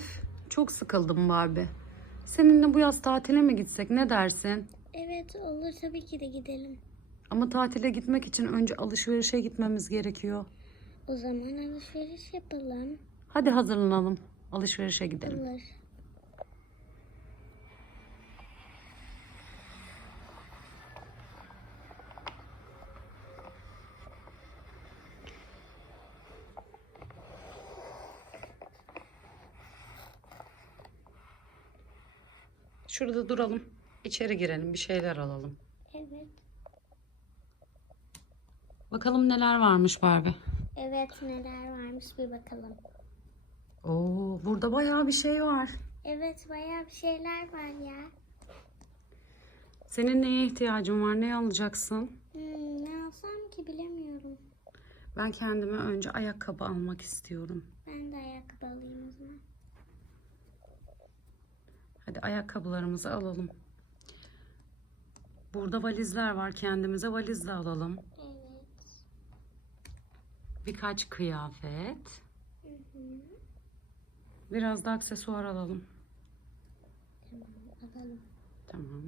Üf, çok sıkıldım Barbie. Seninle bu yaz tatile mi gitsek ne dersin? Evet olur tabii ki de gidelim. Ama tatile gitmek için önce alışverişe gitmemiz gerekiyor. O zaman alışveriş yapalım. Hadi hazırlanalım. Alışverişe gidelim. Olur. Şurada duralım. İçeri girelim. Bir şeyler alalım. Evet. Bakalım neler varmış Barbie. Evet neler varmış bir bakalım. Oo, burada bayağı bir şey var. Evet bayağı bir şeyler var ya. Senin neye ihtiyacın var? Ne alacaksın? Hmm, ne alsam ki bilemiyorum. Ben kendime önce ayakkabı almak istiyorum. Ben de ayakkabı alayım o zaman. Hadi ayakkabılarımızı alalım. Burada valizler var. Kendimize valiz de alalım. Evet. Birkaç kıyafet. Hı hı. Biraz da aksesuar alalım. Tamam alalım. Tamam.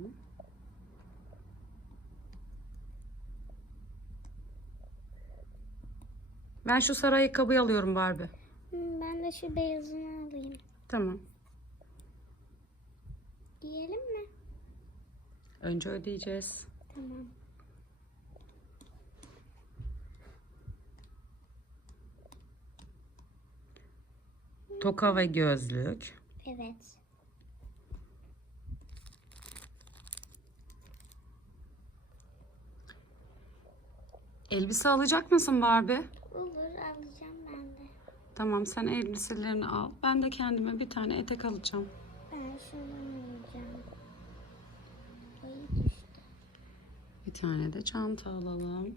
Ben şu sarı ayakkabıyı alıyorum Barbie. Ben de şu beyazını alayım. Tamam. Giyelim mi? Önce ödeyeceğiz. Tamam. Toka ve gözlük. Evet. Elbise alacak mısın Barbie? Olur alacağım ben de. Tamam sen elbiselerini al. Ben de kendime bir tane etek alacağım. Ben şundan alacağım. Bir tane de çanta alalım.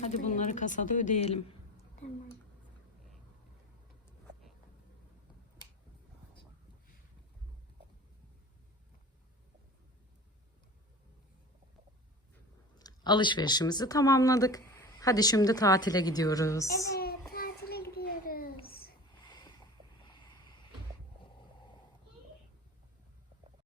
Hadi bunları kasada ödeyelim. Tamam. Alışverişimizi tamamladık. Hadi şimdi tatile gidiyoruz. Evet.